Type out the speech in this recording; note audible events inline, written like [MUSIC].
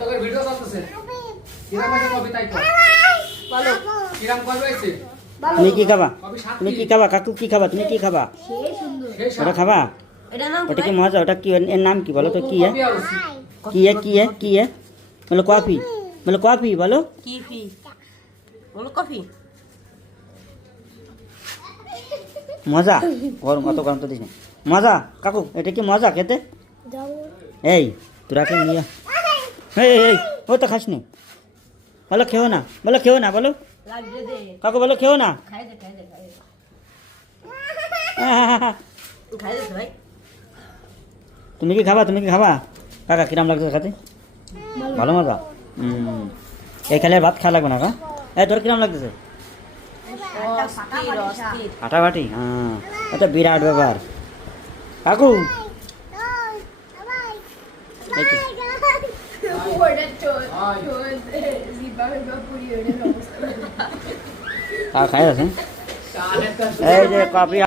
তোকে ভিডিও করতেছে। কিরাম আছে কবি তাই বলো কিরাম কবি আছে তুমি কি খাবা? তুমি কি খাবা? কাকু কি খাবা? তুমি কি খাবা? ওটা খাবা? ওটা কি মজা? ওটা কি এর নাম কি বলো তো? কি হ্যাঁ কি হ্যাঁ কি হ্যাঁ কি হ্যাঁ বলো কফি। বলো কফি বলো। কিফি। বলো কফি। মজা? গরম অত গরম তো দিস মজা? কাকু এটা কি মজা খেতে? এই তোরা কে নিয়ে এই এই, ও তো খাস নি বলো খেও না বলো খেও না বলো। কাকু বলো খেও না। [LAUGHS] তুমি কি খাবা তুমি কি খাবা? কাকা কিরাম লাগছে খাতে? ভালো। মজা হুম এই খালে ভাত খাওয়া লাগবে না কা এই তোর কিরাম লাগতেছে? অস্থির হ্যাঁ। এটা বিরাট ব্যাপার। কাকু এই কি? তা খাই আছে চালের তো এই যে কফি